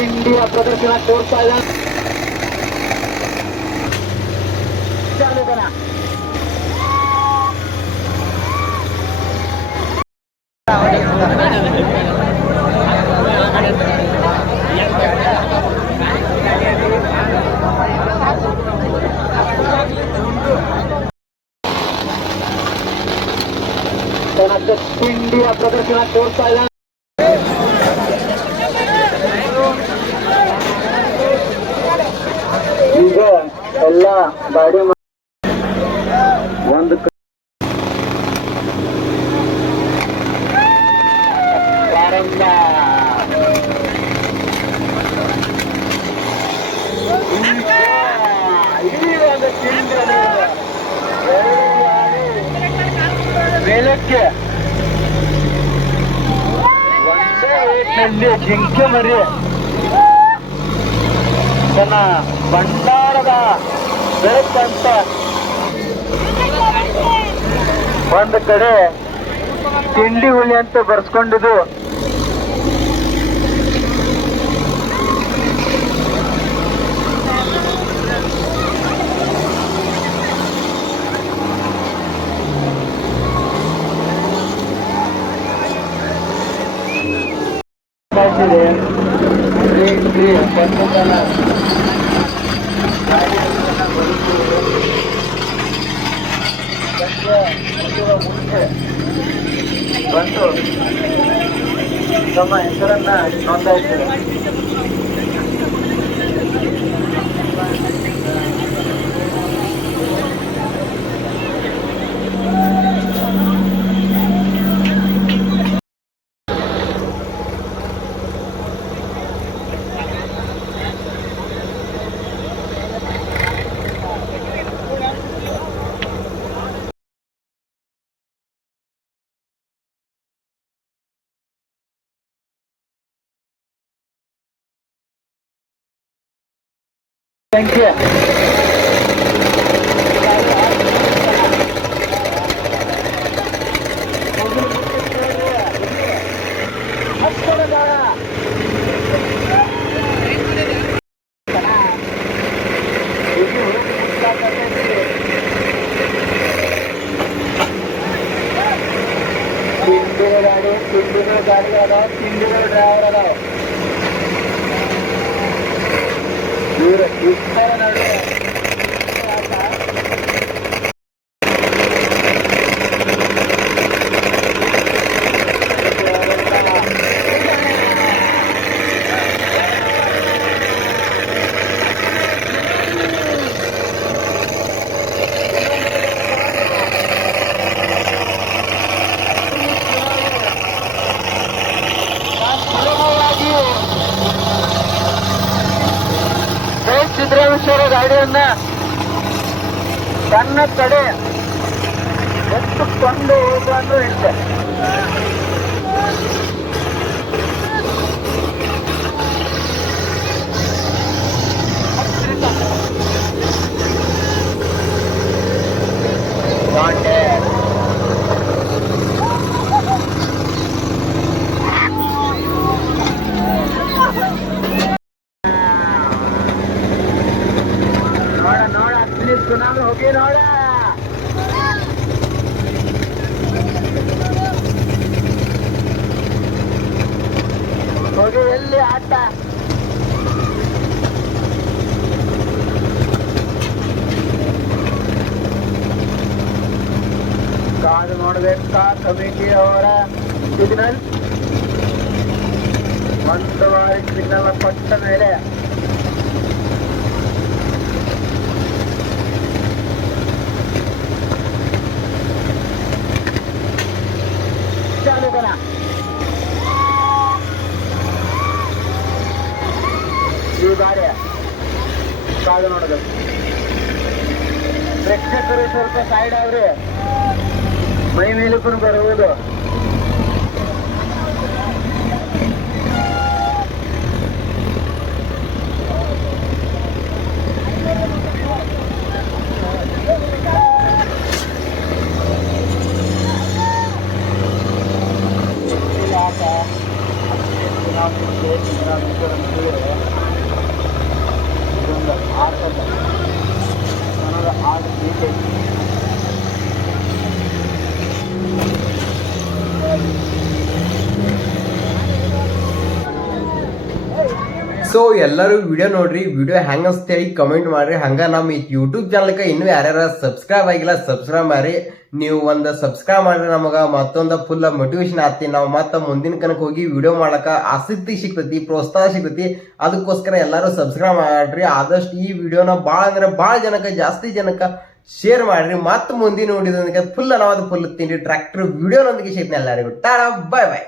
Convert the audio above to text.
India प्रदर्शनात course आला चालू करा ಪ್ರದರ್ಶನ ತೋರ್ತಾ ಇಲ್ಲ ಈಗ ಎಲ್ಲ ಗಾಡಿ ಮಾ- ಒಂದು ಕ- ಪ್ರಾರಂಭ. ಈಗ ಈ ಒಂದು ಚಿಂತನೆ ಎರಡು ಗಾಡಿ ಮೇಲಕ್ಕೆ ಒಂದೇ ಜಿಂಕೆ ಮರಿ. ತನ್ನ ಭಂಡಾರದ ಬೆಳಕಂತ ಒಂದು ಕಡೆ ತಿಂಡಿ ಹುಳಿ ಅಂತ ಬರ್ಸ್ಕೊಂಡಿದ್ದು. ಬಂತು ತಮ್ಮ ಹೆಸರನ್ನ ನೋಂದಾಯಿಸಿದೆ Thank you. तीन दिवस गाडी आला तीन दिवस ड्रायव्हर आला Segura aqui. ಗಾಡಿಯನ್ನ ತನ್ನ ಕಡೆ ಎತ್ತುಕೊಂಡು ಹೋಗುವಂದು ಇಷ್ಟೆ ಎಲ್ಲಿ ಆಟ? ಕಾದು ನೋಡ್ಬೇಕಾ ಕಮಿಟಿ ಅವರ ಸಿಗ್ನಲ್. ಒಂದು ಬಾರಿ ಸಿಗ್ನಲ್ ಕೊಟ್ಟ ಮೇಲೆ ಪ್ರೇಕ್ಷಕರು ಸ್ವಲ್ಪ ಸೈಡ್ ಅವ್ರೆ ಮೈ ಮೇಲಕ್ಕೂ ಬರುವುದು ಇದೊಂದು ಆಟ ಸೊ ಎಲ್ಲರೂ ವಿಡಿಯೋ ನೋಡ್ರಿ ವಿಡಿಯೋ ಹೆಂಗ ಹೇಳಿ ಕಮೆಂಟ್ ಮಾಡ್ರಿ. ಹಂಗ ನಮ್ಮ ಯೂಟ್ಯೂಬ್ ಚಾನಲ್ಗೆ ಇನ್ನೂ ಯಾರ್ಯಾರ ಸಬ್ಸ್ಕ್ರೈಬ್ ಆಗಿಲ್ಲ ಸಬ್ಸ್ಕ್ರೈಬ್ ಮಾಡ್ರಿ. ನೀವು ಒಂದು ಸಬ್ಸ್ಕ್ರೈಬ್ ಮಾಡಿದ್ರೆ ನಮಗ ಮತ್ತೊಂದು ಫುಲ್ ಮೋಟಿವೇಶನ್ ಆಗ್ತಿ. ನಾವು ಮತ್ತೆ ಮುಂದಿನ ಕನಕ ಹೋಗಿ ವಿಡಿಯೋ ಮಾಡಕ ಆಸಕ್ತಿ ಸಿಗ್ತೈತಿ, ಪ್ರೋತ್ಸಾಹ ಸಿಗ್ತೈತಿ. ಅದಕ್ಕೋಸ್ಕರ ಎಲ್ಲರೂ ಸಬ್ಸ್ಕ್ರೈಬ್ ಮಾಡ್ರಿ. ಆದಷ್ಟು ಈ ವಿಡಿಯೋನ ಭಾಳ ಅಂದ್ರೆ ಭಾಳ ಜನಕ್ಕೆ, ಜಾಸ್ತಿ ಜನಕ್ಕೆ ಶೇರ್ ಮಾಡ್ರಿ. ಮತ್ತೆ ಮುಂದಿನ ನೋಡಿದೊಂದಿಗೆ ಫುಲ್ ಅನ್ನೋದು ಫುಲ್ ತಿಂಡಿ ಟ್ರ್ಯಾಕ್ಟರ್ ವಿಡಿಯೋನೊಂದಿಗೆ ಸಿಗ್ತೀನಿ ಎಲ್ಲರಿಗೂ. ಟಾಡಾ ಬಾಯ್ ಬಾಯ್